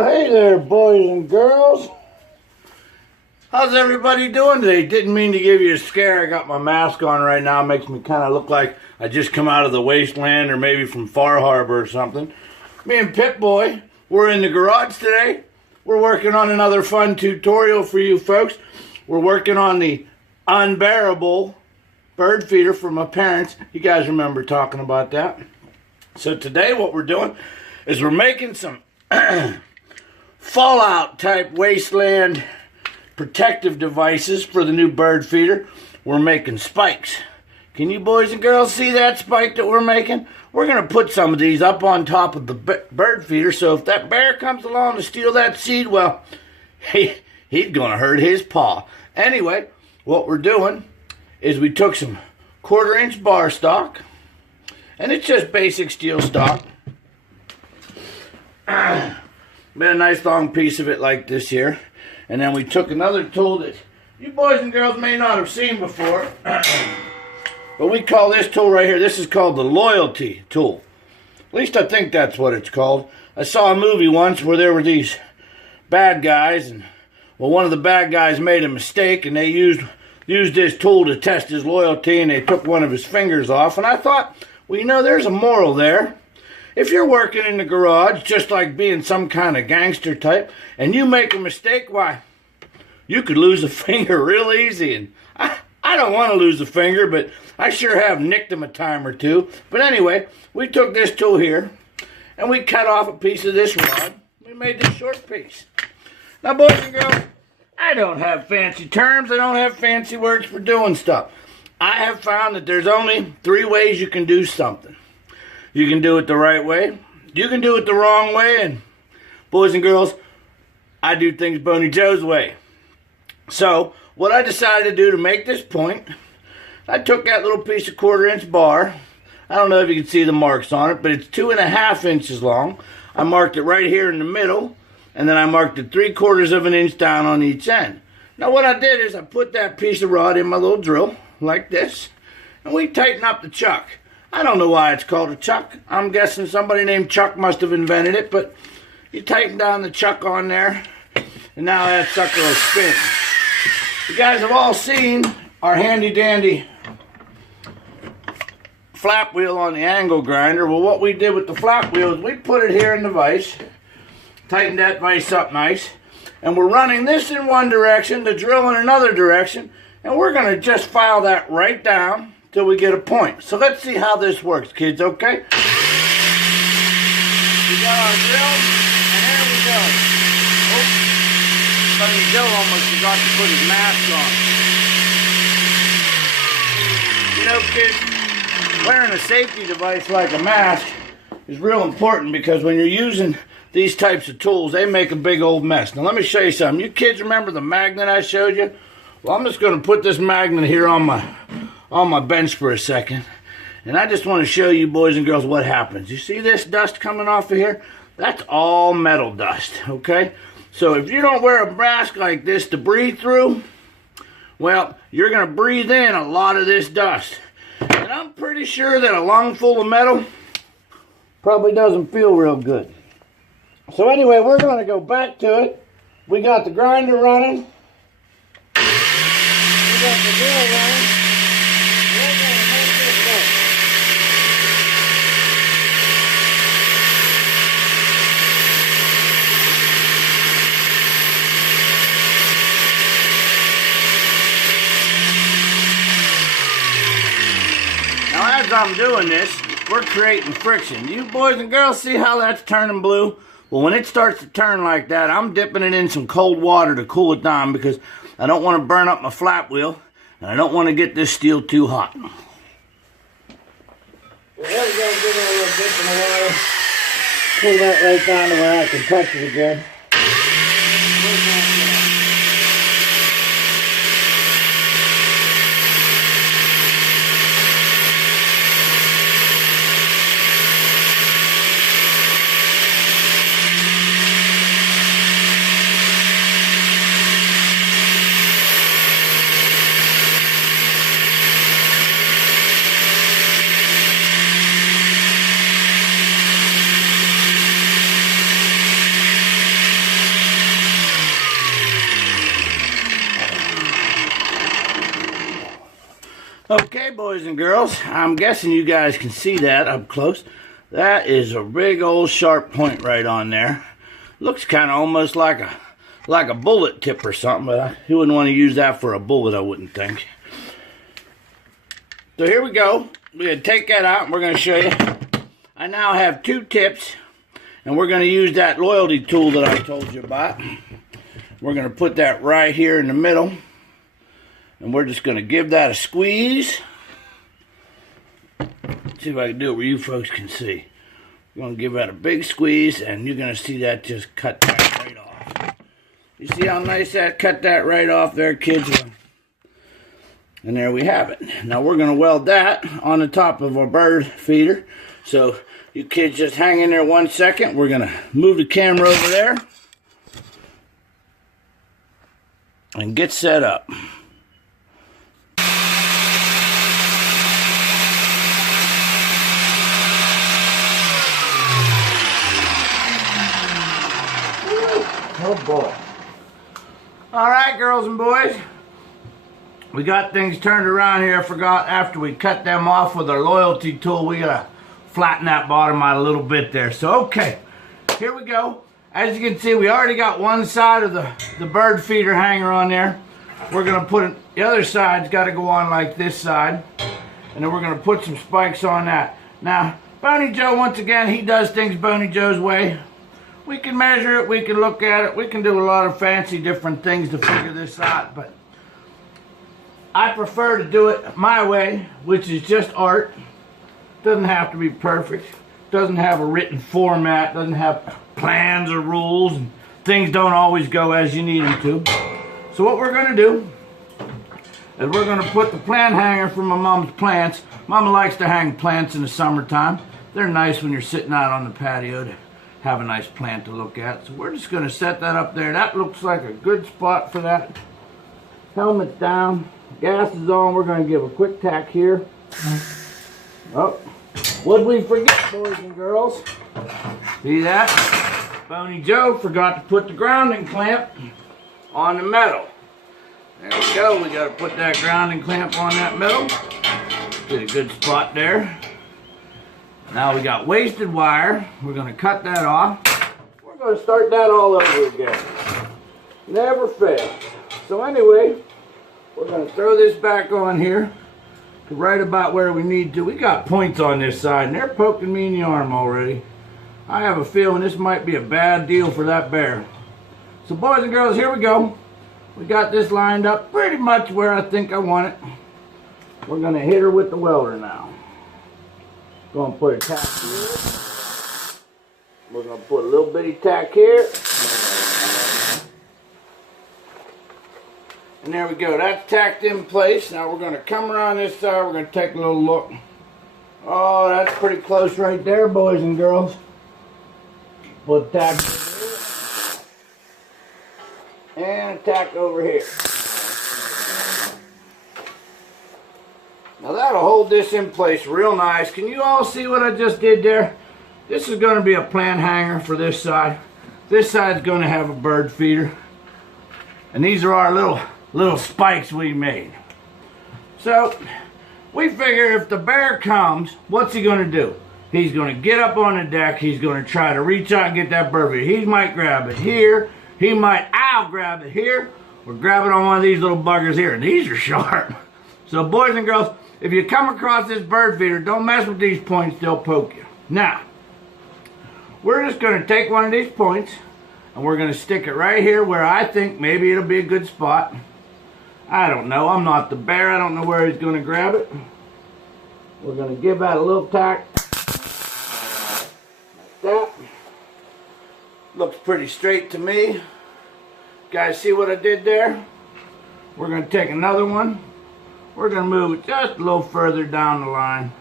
Well, hey there, boys and girls. How's everybody doing today? Didn't mean to give you a scare. I got my mask on right now. It makes me kind of look like I just come out of the wasteland or maybe from Far Harbor or something. Me and Pipboy, we're in the garage today. We're working on another fun tutorial for you folks. We're working on the unbearable bird feeder for my parents. You guys remember talking about that. So today what we're doing is we're making some fallout type wasteland protective devices for the new bird feeder. We're making spikes. Can you boys and girls see that spike that we're making? We're going to put some of these up on top of the bird feeder, so if that bear comes along to steal that seed, well, he's going to hurt his paw. Anyway, what we're doing is we took some 1/4-inch bar stock, and it's just basic steel stock. Made a nice long piece of it like this here. And then we took another tool that you boys and girls may not have seen before. But we call this tool right here, this is called the loyalty tool. At least I think that's what it's called. I saw a movie once where there were these bad guys, and well, one of the bad guys made a mistake, and they used this tool to test his loyalty, and they took one of his fingers off. And I thought, well, you know, there's a moral there. If you're working in the garage, just like being some kind of gangster type, and you make a mistake, why, you could lose a finger real easy. And I don't want to lose a finger, but I sure have nicked them a time or two. But anyway, we took this tool here, and we cut off a piece of this rod. We made this short piece. Now, boys and girls, I don't have fancy terms. I don't have fancy words for doing stuff. I have found that there's only 3 ways you can do something. You can do it the right way, you can do it the wrong way, and boys and girls, I do things Boney Joe's way. So, what I decided to do to make this point, I took that little piece of 1/4-inch bar. I don't know if you can see the marks on it, but it's 2.5 inches long. I marked it right here in the middle, and then I marked it 3/4 of an inch down on each end. Now what I did is I put that piece of rod in my little drill, like this, and we tighten up the chuck. I don't know why it's called a chuck. I'm guessing somebody named Chuck must have invented it, but you tighten down the chuck on there, and now that sucker will spin. You guys have all seen our handy dandy flap wheel on the angle grinder. Well, what we did with the flap wheel is we put it here in the vise, tightened that vise up nice, and we're running this in one direction, the drill in another direction, and we're going to just file that right down till we get a point. So let's see how this works, kids, okay? We got our drill, and there we go. Oh, Sonny Joe almost forgot to put his mask on. You know, kids, wearing a safety device like a mask is real important, because when you're using these types of tools, they make a big old mess. Now let me show you something. You kids remember the magnet I showed you? Well, I'm just going to put this magnet here on my bench for a second, and I just want to show you boys and girls what happens. You see this dust coming off of here? That's all metal dust, okay? So if you don't wear a mask like this to breathe through, well, you're going to breathe in a lot of this dust. And I'm pretty sure that a lung full of metal probably doesn't feel real good. So anyway, we're going to go back to it. We got the grinder running. We got the drill running. We're going to make this work. Now as I'm doing this, we're creating friction. You boys and girls see how that's turning blue? Well, when it starts to turn like that, I'm dipping it in some cold water to cool it down, because I don't want to burn up my flap wheel, and I don't want to get this steel too hot. Well, there we go, give it a little dip in the water. Pull that right down to where I can touch it again. Okay, boys and girls, I'm guessing you guys can see that up close. That is a big old sharp point right on there. Looks kind of almost like a bullet tip or something, but you wouldn't want to use that for a bullet, I wouldn't think. So here we go. We're going to take that out and we're going to show you. I now have 2 tips, and we're going to use that loyalty tool that I told you about. We're going to put that right here in the middle, and we're just going to give that a squeeze. See if I can do it where you folks can see. We're going to give that a big squeeze, and you're going to see that just cut that right off. You see how nice that cut that right off there, kids? And there we have it. Now we're going to weld that on the top of our bird feeder. So you kids just hang in there 1 second. We're going to move the camera over there and get set up. Oh boy. Alright, girls and boys. We got things turned around here. I forgot after we cut them off with our loyalty tool, we gotta flatten that bottom out a little bit there. So okay, here we go. As you can see, we already got one side of the bird feeder hanger on there. We're gonna put the other side's got to go on like this side, and then we're gonna put some spikes on that. Now, Boney Joe, once again, he does things Boney Joe's way. We can measure it, we can look at it, we can do a lot of fancy different things to figure this out, but I prefer to do it my way, which is just art. Doesn't have to be perfect. Doesn't have a written format. Doesn't have plans or rules. And things don't always go as you need them to. So what we're going to do is we're going to put the plant hanger from my mom's plants. Mama likes to hang plants in the summertime. They're nice when you're sitting out on the patio to have a nice plant to look at. So we're just going to set that up there. That looks like a good spot for that. Helmet's down. Gas is on. We're going to give a quick tack here. Oh, what'd we forget, boys and girls? See that? Boney Joe forgot to put the grounding clamp on the metal. There we go. We got to put that grounding clamp on that metal. Get a good spot there. Now we got wasted wire. We're going to cut that off. We're going to start that all over again. Never fails. So anyway, we're going to throw this back on here to right about where we need to. We got points on this side, and they're poking me in the arm already. I have a feeling this might be a bad deal for that bear. So boys and girls, here we go. We got this lined up pretty much where I think I want it. We're going to hit her with the welder now. Going to put a tack here. We're going to put a little bitty tack here. And there we go. That's tacked in place. Now we're going to come around this side. We're going to take a little look. Oh, that's pretty close right there, boys and girls. Put a tack over here. And a tack over here. Now that'll hold this in place real nice. Can you all see what I just did there? This is going to be a plant hanger for this side. This side's going to have a bird feeder. And these are our little spikes we made. So we figure if the bear comes, what's he going to do? He's going to get up on the deck. He's going to try to reach out and get that bird feeder. He might grab it here. He might grab it here. Or grab it on one of these little buggers here. And these are sharp. So boys and girls, if you come across this bird feeder, don't mess with these points. They'll poke you. Now, we're just going to take one of these points and we're going to stick it right here where I think maybe it'll be a good spot. I don't know. I'm not the bear. I don't know where he's going to grab it. We're going to give that a little tack. Like that. Looks pretty straight to me. Guys, see what I did there? We're going to take another one. We're going to move it just a little further down the line.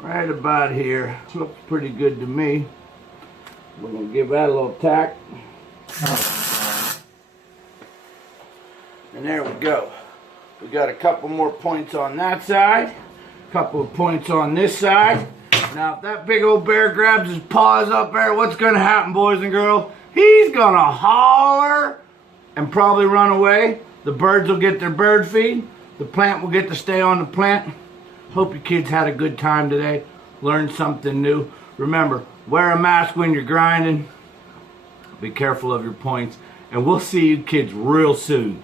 Right about here. Looks pretty good to me. We're going to give that a little tack. And there we go. We got a couple more points on that side. A couple of points on this side. Now if that big old bear grabs his paws up there, what's going to happen, boys and girls? He's going to holler and probably run away. The birds will get their bird feed. The plant will get to stay on the plant. Hope you kids had a good time today. Learned something new. Remember, wear a mask when you're grinding. Be careful of your points. And we'll see you kids real soon.